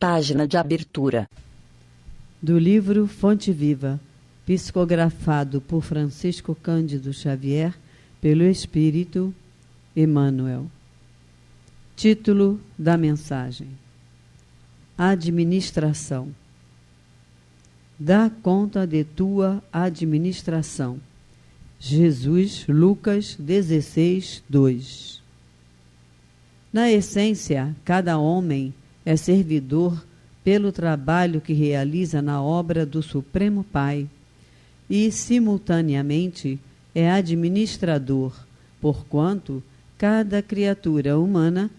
Página de abertura. Do livro Fonte Viva, psicografado por Francisco Cândido Xavier, pelo Espírito Emmanuel. Título da mensagem: Administração. Dá conta de tua administração. Jesus, Lucas 16, 2. Na essência, cada homem é servidor pelo trabalho que realiza na obra do Supremo Pai e, simultaneamente, é administrador, porquanto cada criatura humana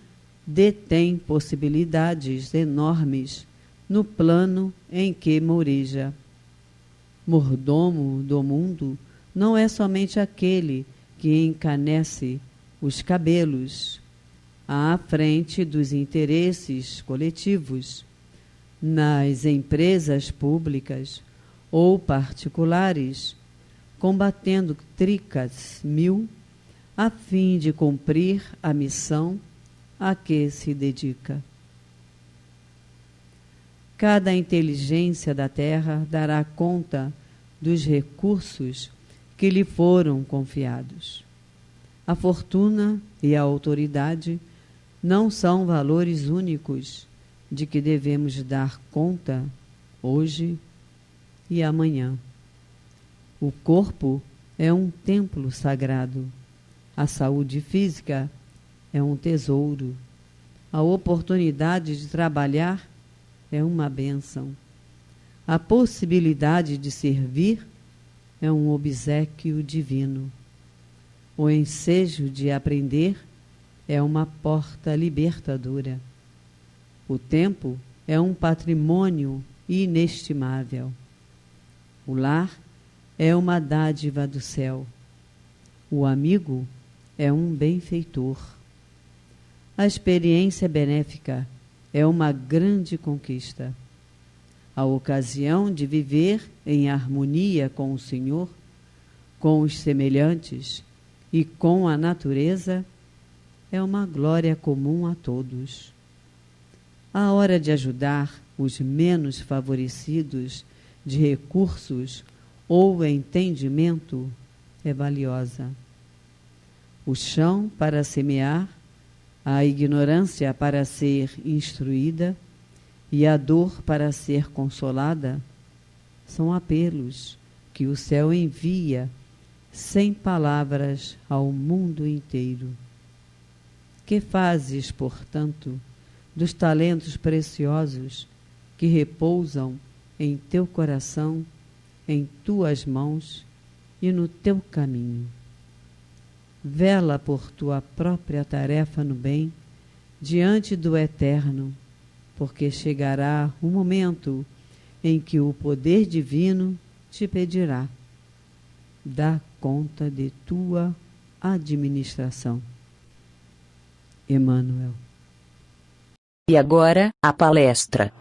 detém possibilidades enormes no plano em que moreja. Mordomo do mundo não é somente aquele que encanece os cabelos à frente dos interesses coletivos, nas empresas públicas ou particulares, combatendo tricas mil a fim de cumprir a missão a que se dedica. Cada inteligência da terra dará conta dos recursos que lhe foram confiados. A fortuna e a autoridade não são valores únicos de que devemos dar conta hoje e amanhã. O corpo é um templo sagrado. A saúde física é um tesouro. A oportunidade de trabalhar é uma bênção. A possibilidade de servir é um obséquio divino. O ensejo de aprender é uma porta libertadora. O tempo é um patrimônio inestimável. O lar é uma dádiva do céu. O amigo é um benfeitor. A experiência benéfica é uma grande conquista. A ocasião de viver em harmonia com o Senhor, com os semelhantes e com a natureza é uma glória comum a todos. A hora de ajudar os menos favorecidos de recursos ou entendimento é valiosa. O chão para semear, a ignorância para ser instruída e a dor para ser consolada são apelos que o céu envia sem palavras ao mundo inteiro. Que fazes, portanto, dos talentos preciosos que repousam em teu coração, em tuas mãos e no teu caminho? Vela por tua própria tarefa no bem diante do Eterno, porque chegará o momento em que o poder divino te pedirá: dá conta de tua administração. Emmanuel. E agora, a palestra.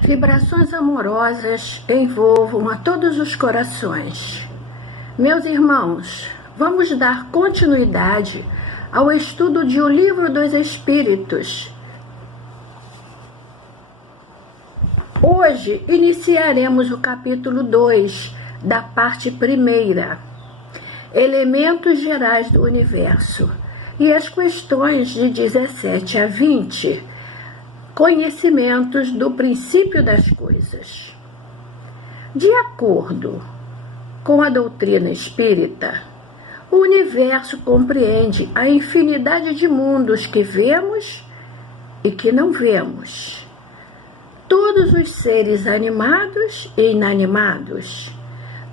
Vibrações amorosas envolvam a todos os corações. Meus irmãos, vamos dar continuidade ao estudo de O Livro dos Espíritos. Hoje iniciaremos o capítulo 2 da parte 1ª, Elementos Gerais do Universo, e as questões de 17 a 20, Conhecimentos do Princípio das Coisas. De acordo com a doutrina espírita, o universo compreende a infinidade de mundos que vemos e que não vemos. Todos os seres animados e inanimados,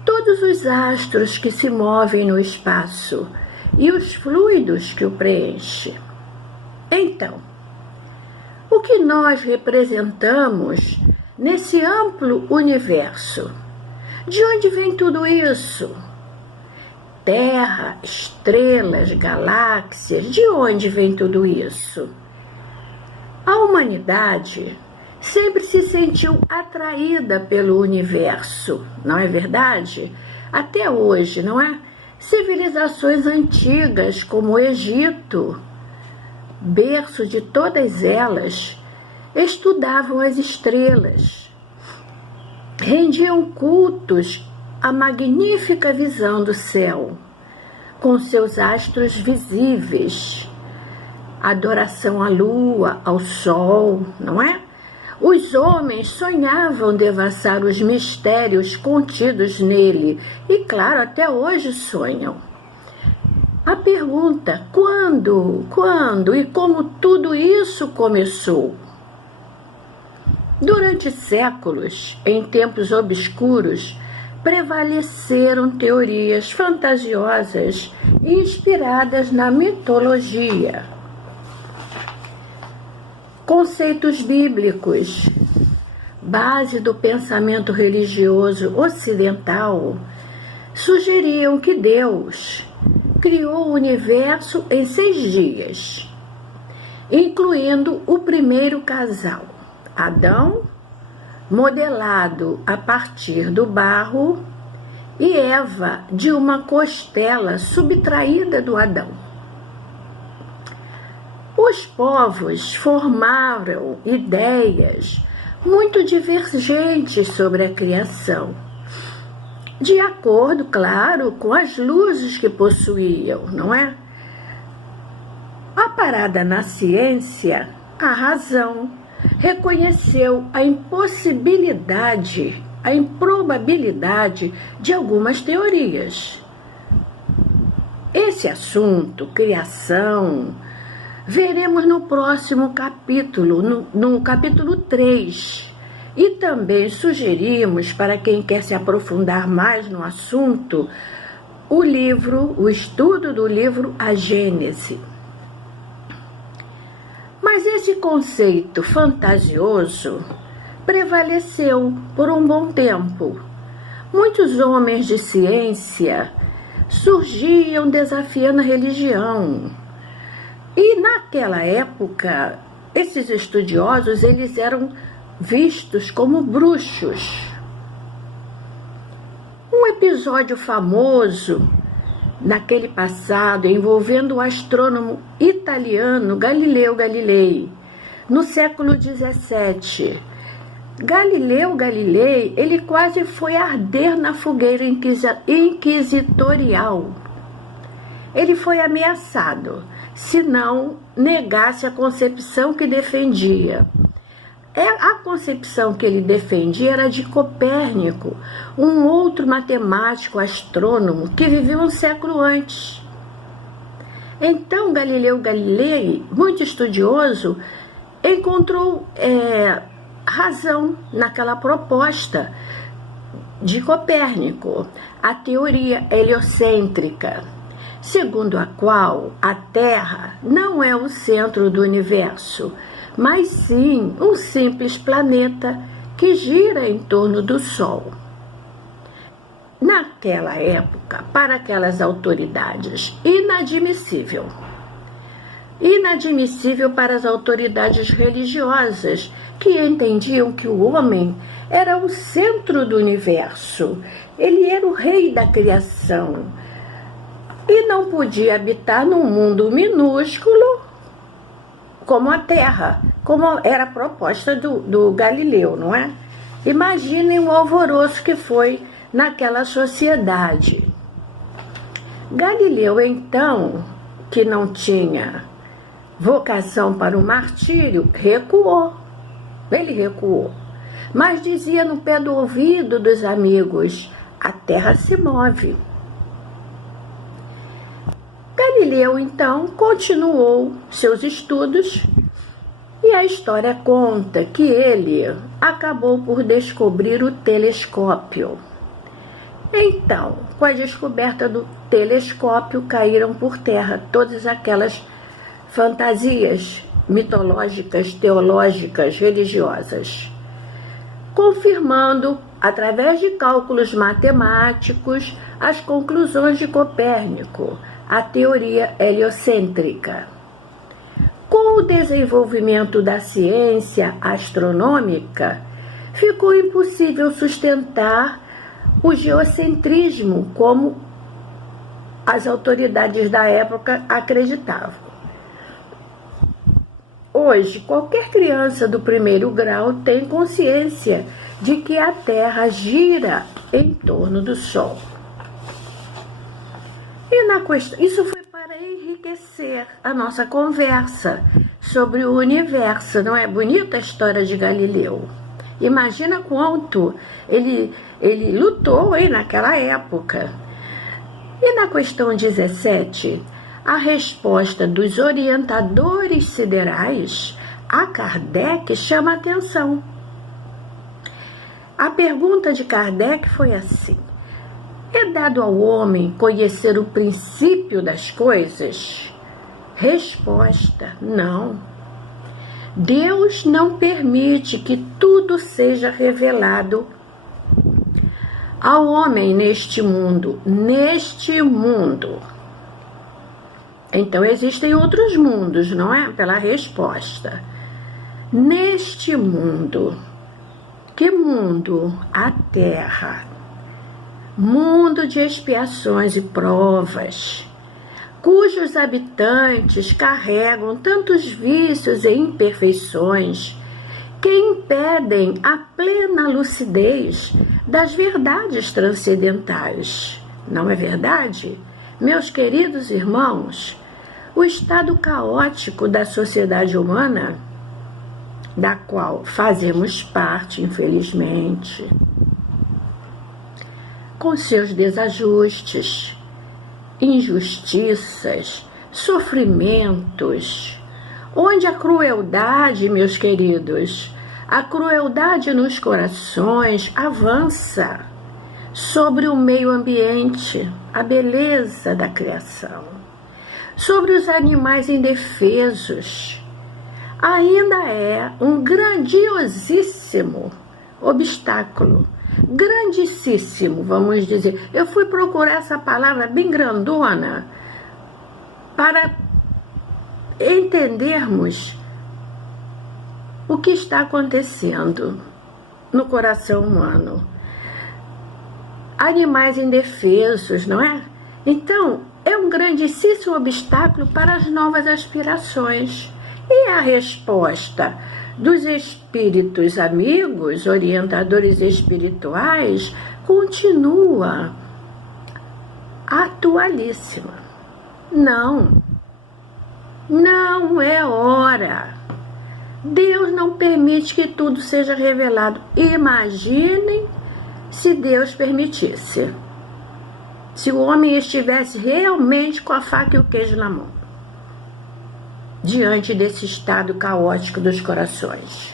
todos os astros que se movem no espaço e os fluidos que o preenchem. Então, o que nós representamos nesse amplo universo? De onde vem tudo isso? Terra, estrelas, galáxias, de onde vem tudo isso? A humanidade sempre se sentiu atraída pelo universo, não é verdade? Até hoje, não é? Civilizações antigas, como o Egito, berço de todas elas, estudavam as estrelas, rendiam cultos à magnífica visão do céu, com seus astros visíveis, adoração à lua, ao sol, não é? Os homens sonhavam devassar os mistérios contidos nele, e claro, até hoje sonham. A pergunta, quando e como tudo isso começou? Durante séculos, em tempos obscuros, prevaleceram teorias fantasiosas inspiradas na mitologia. Conceitos bíblicos, base do pensamento religioso ocidental, sugeriam que Deus criou o universo em 6 dias, incluindo o primeiro casal, Adão, modelado a partir do barro, e Eva, de uma costela subtraída do Adão. Os povos formaram ideias muito divergentes sobre a criação, de acordo, claro, com as luzes que possuíam, não é? Amparada na ciência, a razão reconheceu a impossibilidade, a improbabilidade de algumas teorias. Esse assunto, criação, veremos no próximo capítulo, no capítulo 3. E também sugerimos, para quem quer se aprofundar mais no assunto, o estudo do livro A Gênese. Mas esse conceito fantasioso prevaleceu por um bom tempo. Muitos homens de ciência surgiam desafiando a religião. E naquela época, esses estudiosos, eles eram vistos como bruxos. Um episódio famoso naquele passado envolvendo o astrônomo italiano Galileu Galilei, no século XVII. Galileu Galilei, ele quase foi arder na fogueira inquisitorial. Ele foi ameaçado se não negasse a concepção que defendia. A concepção que ele defendia era de Copérnico, um outro matemático astrônomo que viveu um século antes. Então, Galileu Galilei, muito estudioso, encontrou razão naquela proposta de Copérnico, a teoria heliocêntrica, segundo a qual a Terra não é o centro do universo, mas sim um simples planeta que gira em torno do Sol. Naquela época, para aquelas autoridades, inadmissível. Inadmissível para as autoridades religiosas, que entendiam que o homem era o centro do universo, ele era o rei da criação, e não podia habitar num mundo minúsculo como a Terra, como era a proposta do Galileu, não é? Imaginem o alvoroço que foi naquela sociedade. Galileu, então, que não tinha vocação para o martírio, recuou. Ele recuou. Mas dizia no pé do ouvido dos amigos: a Terra se move. Galileu, então, continuou seus estudos e a história conta que ele acabou por descobrir o telescópio. Então, com a descoberta do telescópio, caíram por terra todas aquelas fantasias mitológicas, teológicas, religiosas, confirmando, através de cálculos matemáticos, as conclusões de Copérnico, a teoria heliocêntrica. Com o desenvolvimento da ciência astronômica, ficou impossível sustentar o geocentrismo como as autoridades da época acreditavam. Hoje, qualquer criança do primeiro grau tem consciência de que a Terra gira em torno do Sol. Isso foi para enriquecer a nossa conversa sobre o universo. Não é bonita a história de Galileu? Imagina quanto ele lutou naquela época. E na questão 17, a resposta dos orientadores siderais a Kardec chama a atenção. A pergunta de Kardec foi assim: é dado ao homem conhecer o princípio das coisas? Resposta: não. Deus não permite que tudo seja revelado ao homem neste mundo. Então existem outros mundos, não é? Pela resposta. Neste mundo. Que mundo? A Terra. Mundo de expiações e provas, cujos habitantes carregam tantos vícios e imperfeições que impedem a plena lucidez das verdades transcendentais. Não é verdade? Meus queridos irmãos, o estado caótico da sociedade humana, da qual fazemos parte, infelizmente, com seus desajustes, injustiças, sofrimentos, onde a crueldade, meus queridos, a crueldade nos corações avança sobre o meio ambiente, a beleza da criação, sobre os animais indefesos, ainda é um grandiosíssimo obstáculo, grandíssimo, vamos dizer. Eu fui procurar essa palavra bem grandona para entendermos o que está acontecendo no coração humano. Animais indefesos, não é? Então, é um grandíssimo obstáculo para as novas aspirações. E a resposta dos espíritos amigos, orientadores espirituais, continua atualíssima. Não é hora. Deus não permite que tudo seja revelado. Imaginem se Deus permitisse. Se o homem estivesse realmente com a faca e o queijo na mão, diante desse estado caótico dos corações.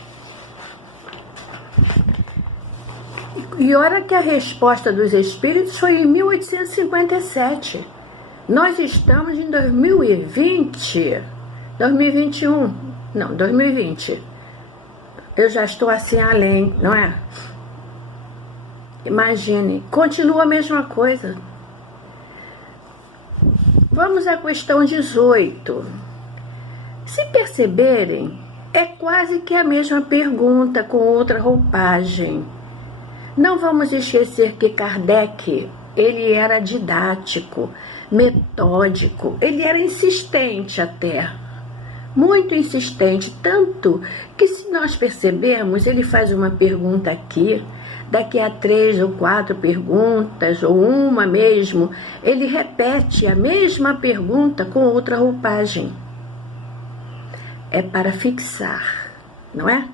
E olha que a resposta dos espíritos foi em 1857. Nós estamos em 2020, 2020. Eu já estou assim além, não é? Imagine, continua a mesma coisa. Vamos à questão 18. Se perceberem, é quase que a mesma pergunta com outra roupagem. Não vamos esquecer que Kardec, ele era didático, metódico, ele era insistente até, muito insistente, tanto que se nós percebermos, ele faz uma pergunta aqui, daqui a 3 ou 4 perguntas, ou uma mesmo, ele repete a mesma pergunta com outra roupagem. É para fixar, não é?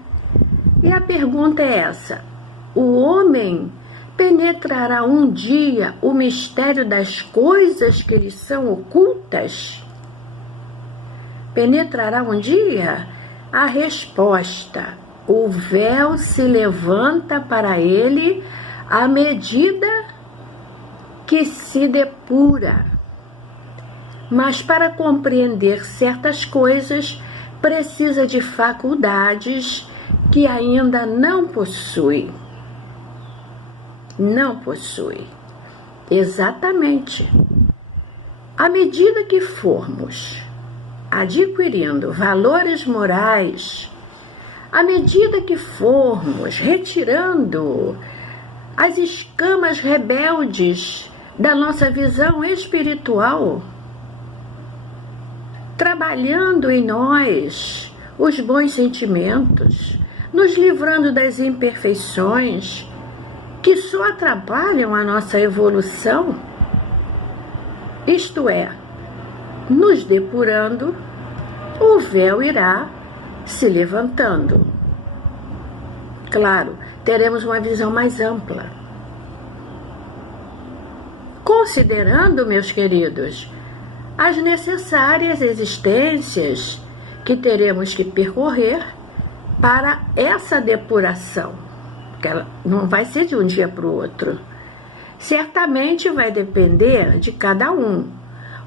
E a pergunta é essa: o homem penetrará um dia o mistério das coisas que lhe são ocultas? Penetrará um dia? A resposta: o véu se levanta para ele à medida que se depura. Mas para compreender certas coisas, precisa de faculdades que ainda não possui. Não possui. Exatamente. À medida que formos adquirindo valores morais, à medida que formos retirando as escamas rebeldes da nossa visão espiritual, trabalhando em nós os bons sentimentos, nos livrando das imperfeições que só atrapalham a nossa evolução, isto é, nos depurando, o véu irá se levantando. Claro, teremos uma visão mais ampla. Considerando, meus queridos, as necessárias existências que teremos que percorrer para essa depuração, porque ela não vai ser de um dia para o outro. Certamente vai depender de cada um.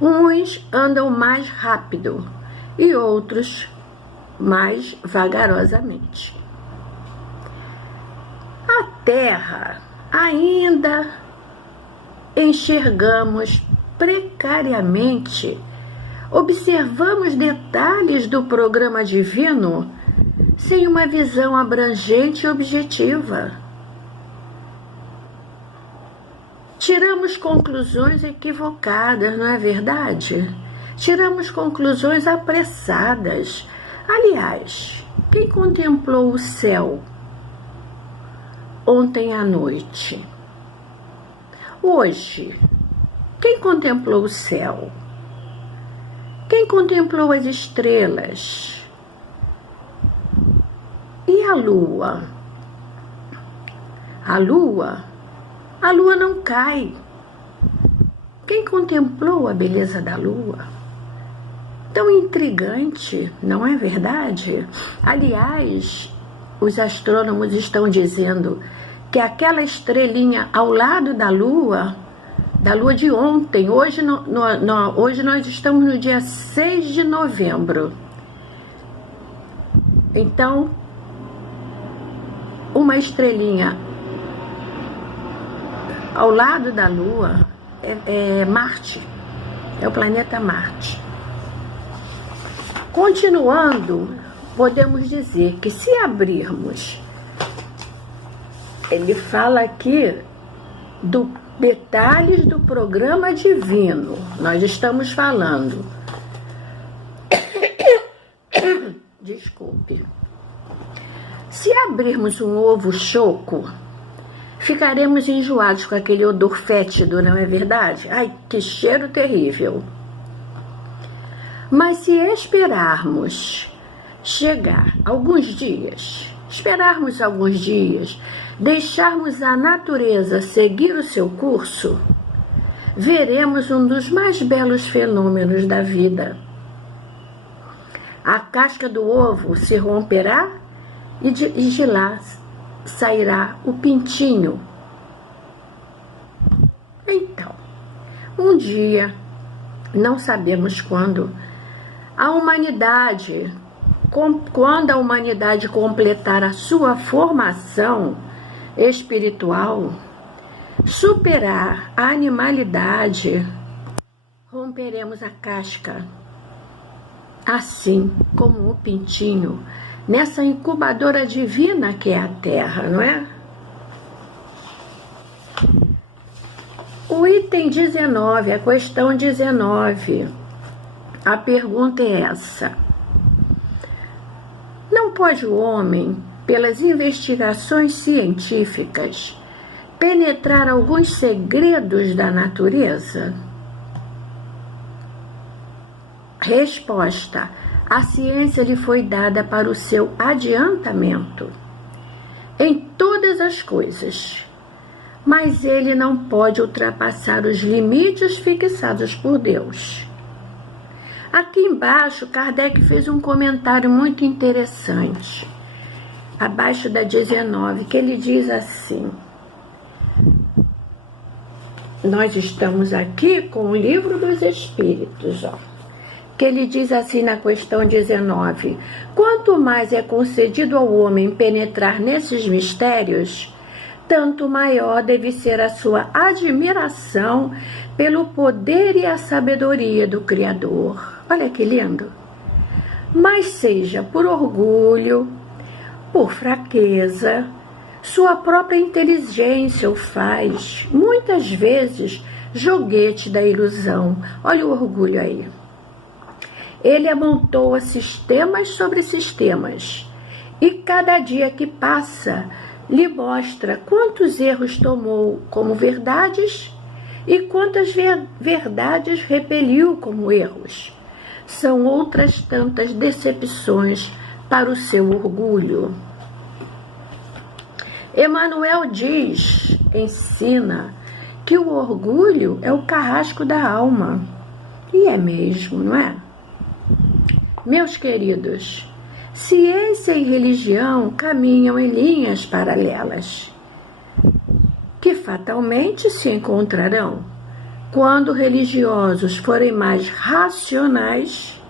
Uns andam mais rápido e outros mais vagarosamente. A Terra ainda enxergamos precariamente, observamos detalhes do programa divino sem uma visão abrangente e objetiva. Tiramos conclusões equivocadas, não é verdade? Tiramos conclusões apressadas. Aliás, quem contemplou o céu ontem à noite? Hoje, quem contemplou o céu? Quem contemplou as estrelas? E a lua? A lua não cai. Quem contemplou a beleza da lua? Tão intrigante, não é verdade? Aliás, os astrônomos estão dizendo que aquela estrelinha ao lado da lua de ontem, hoje nós estamos no dia 6 de novembro. Então, uma estrelinha ao lado da lua é Marte, é o planeta Marte. Continuando, podemos dizer que se abrirmos, ele fala aqui do detalhes do programa divino. Nós estamos falando. Desculpe. Se abrirmos um ovo choco, ficaremos enjoados com aquele odor fétido, não é verdade? Ai, que cheiro terrível. Mas se esperarmos esperarmos alguns dias, deixarmos a natureza seguir o seu curso, veremos um dos mais belos fenômenos da vida. A casca do ovo se romperá e de lá sairá o pintinho. Então, um dia, não sabemos quando a humanidade completar a sua formação espiritual, superar a animalidade, romperemos a casca, assim como o pintinho, nessa incubadora divina que é a Terra, não é? O item 19, a questão 19, a pergunta é essa: não pode o homem, pelas investigações científicas, penetrar alguns segredos da natureza? Resposta: a ciência lhe foi dada para o seu adiantamento em todas as coisas, mas ele não pode ultrapassar os limites fixados por Deus. Aqui embaixo, Kardec fez um comentário muito interessante, abaixo da 19, que ele diz assim: nós estamos aqui com o Livro dos Espíritos, que ele diz assim na questão 19: quanto mais é concedido ao homem penetrar nesses mistérios, tanto maior deve ser a sua admiração pelo poder e a sabedoria do Criador. Olha que lindo! Mas seja por orgulho, por fraqueza, sua própria inteligência o faz, muitas vezes, joguete da ilusão. Olha o orgulho aí. Ele amontoa sistemas sobre sistemas, e cada dia que passa lhe mostra quantos erros tomou como verdades e quantas verdades repeliu como erros. São outras tantas decepções para o seu orgulho. Emmanuel ensina que o orgulho é o carrasco da alma. E é mesmo, não é? Meus queridos, ciência e religião caminham em linhas paralelas, que fatalmente se encontrarão quando religiosos forem mais racionais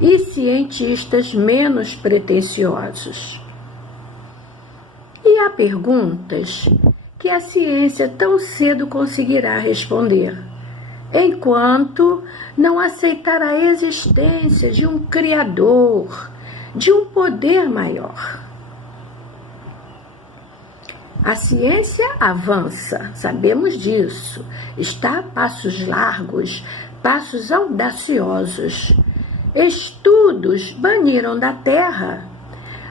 e cientistas menos pretensiosos. E há perguntas que a ciência tão cedo conseguirá responder, enquanto não aceitar a existência de um Criador, de um poder maior. A ciência avança, sabemos disso, está a passos largos, passos audaciosos. Estudos baniram da Terra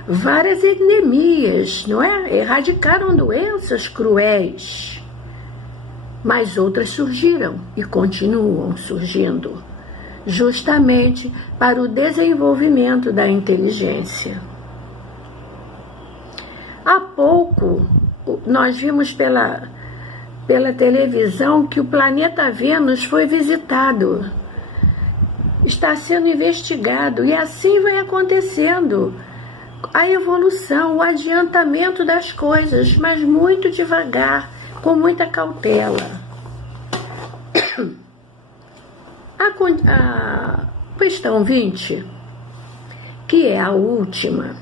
várias endemias, não é? Erradicaram doenças cruéis. Mas outras surgiram e continuam surgindo, justamente para o desenvolvimento da inteligência. Há pouco, nós vimos pela televisão que o planeta Vênus foi visitado. Está sendo investigado e assim vai acontecendo a evolução, o adiantamento das coisas, mas muito devagar, com muita cautela. A questão 20, que é a última,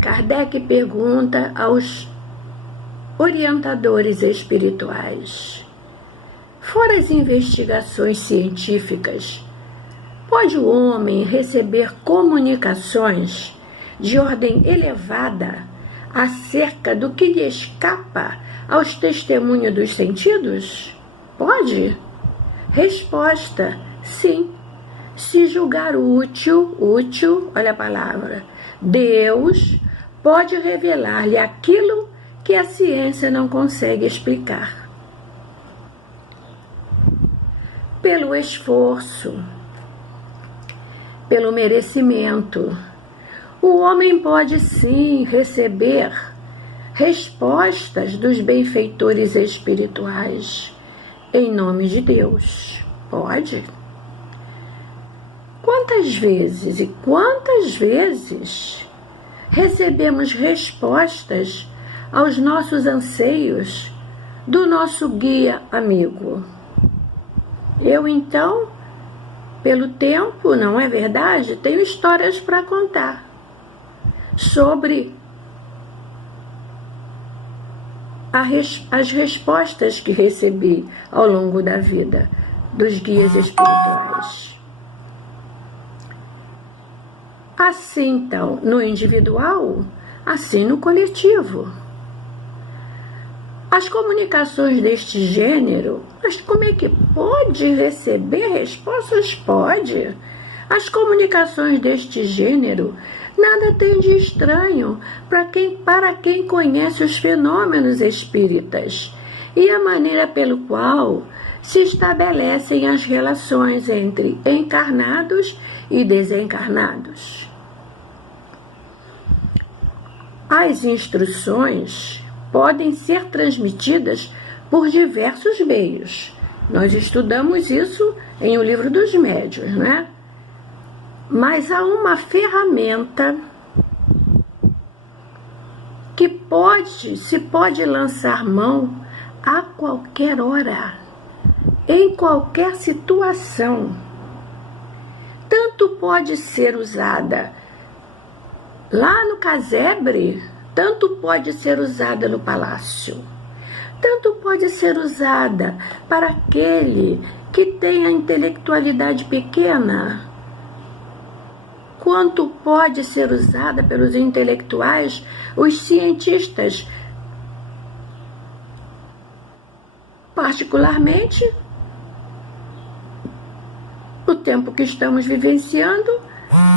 Kardec pergunta aos orientadores espirituais: fora as investigações científicas, pode o homem receber comunicações de ordem elevada acerca do que lhe escapa aos testemunhos dos sentidos? Pode? Resposta: sim. Se julgar útil, olha a palavra, Deus pode revelar-lhe aquilo que a ciência não consegue explicar. Pelo esforço, pelo merecimento, o homem pode sim receber respostas dos benfeitores espirituais em nome de Deus. Pode. Quantas vezes recebemos respostas aos nossos anseios do nosso guia amigo? Eu, então, pelo tempo, não é verdade? Tenho histórias para contar sobre as respostas que recebi ao longo da vida dos guias espirituais. Assim, então, no individual, assim no coletivo. As comunicações deste gênero, mas como é que pode receber respostas? Pode. As comunicações deste gênero nada tem de estranho para quem conhece os fenômenos espíritas e a maneira pelo qual se estabelecem as relações entre encarnados e desencarnados. As instruções podem ser transmitidas por diversos meios. Nós estudamos isso em O Livro dos Médiuns, né? Mas há uma ferramenta que se pode lançar mão a qualquer hora, em qualquer situação. Tanto pode ser usada lá no casebre, tanto pode ser usada no palácio, tanto pode ser usada para aquele que tem a intelectualidade pequena, quanto pode ser usada pelos intelectuais, os cientistas, particularmente o tempo que estamos vivenciando,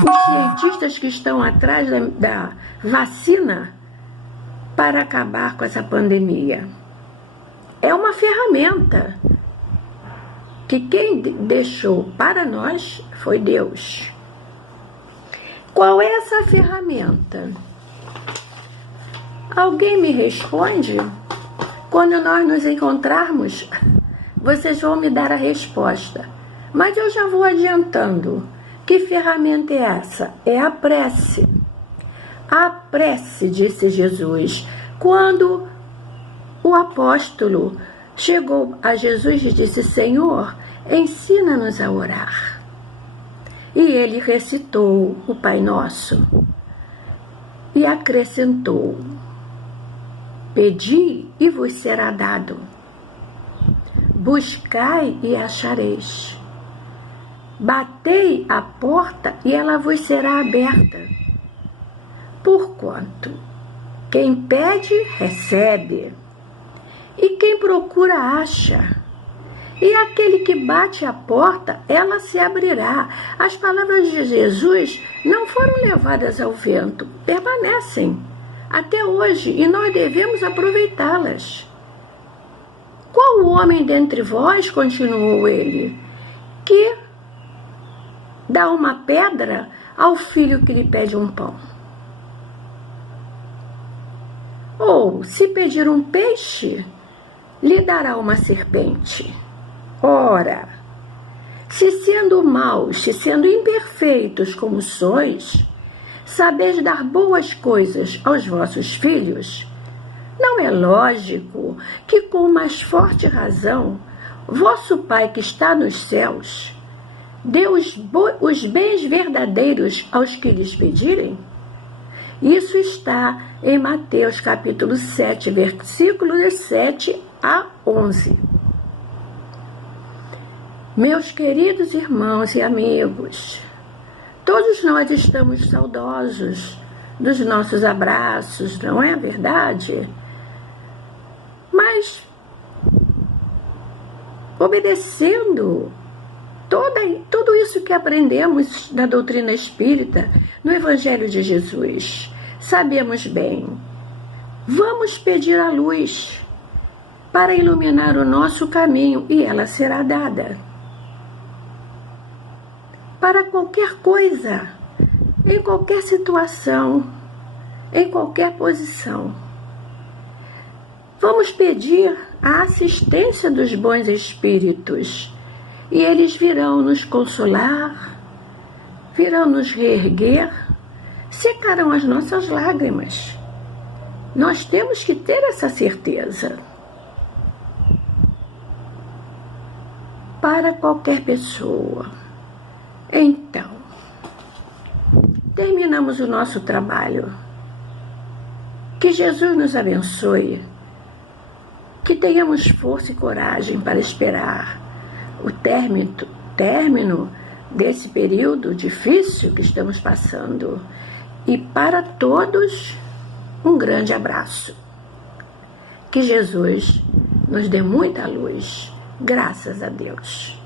os cientistas que estão atrás da vacina para acabar com essa pandemia. É uma ferramenta que quem deixou para nós foi Deus. Qual é essa ferramenta? Alguém me responde? Quando nós nos encontrarmos, vocês vão me dar a resposta. Mas eu já vou adiantando. Que ferramenta é essa? É a prece. A prece, disse Jesus. Quando o apóstolo chegou a Jesus e disse: Senhor, ensina-nos a orar. E ele recitou o Pai Nosso e acrescentou: Pedi e vos será dado. Buscai e achareis. Batei a porta e ela vos será aberta. Porquanto quem pede, recebe. E quem procura, acha. E aquele que bate a porta, ela se abrirá. As palavras de Jesus não foram levadas ao vento, permanecem até hoje e nós devemos aproveitá-las. Qual homem dentre vós, continuou ele, que dá uma pedra ao filho que lhe pede um pão? Ou, se pedir um peixe, lhe dará uma serpente? Ora, se sendo maus, se sendo imperfeitos como sois, sabeis dar boas coisas aos vossos filhos, não é lógico que, com mais forte razão, vosso Pai que está nos céus dê os bens verdadeiros aos que lhes pedirem? Isso está em Mateus capítulo 7, versículos 7 a 11. Meus queridos irmãos e amigos, todos nós estamos saudosos dos nossos abraços, não é verdade? Mas, obedecendo tudo isso que aprendemos na doutrina espírita, no Evangelho de Jesus, sabemos bem, vamos pedir a luz para iluminar o nosso caminho e ela será dada. Para qualquer coisa, em qualquer situação, em qualquer posição. Vamos pedir a assistência dos bons espíritos e eles virão nos consolar, virão nos reerguer, secarão as nossas lágrimas. Nós temos que ter essa certeza. Para qualquer pessoa. Então, terminamos o nosso trabalho. Que Jesus nos abençoe. Que tenhamos força e coragem para esperar o término desse período difícil que estamos passando. E para todos, um grande abraço. Que Jesus nos dê muita luz. Graças a Deus.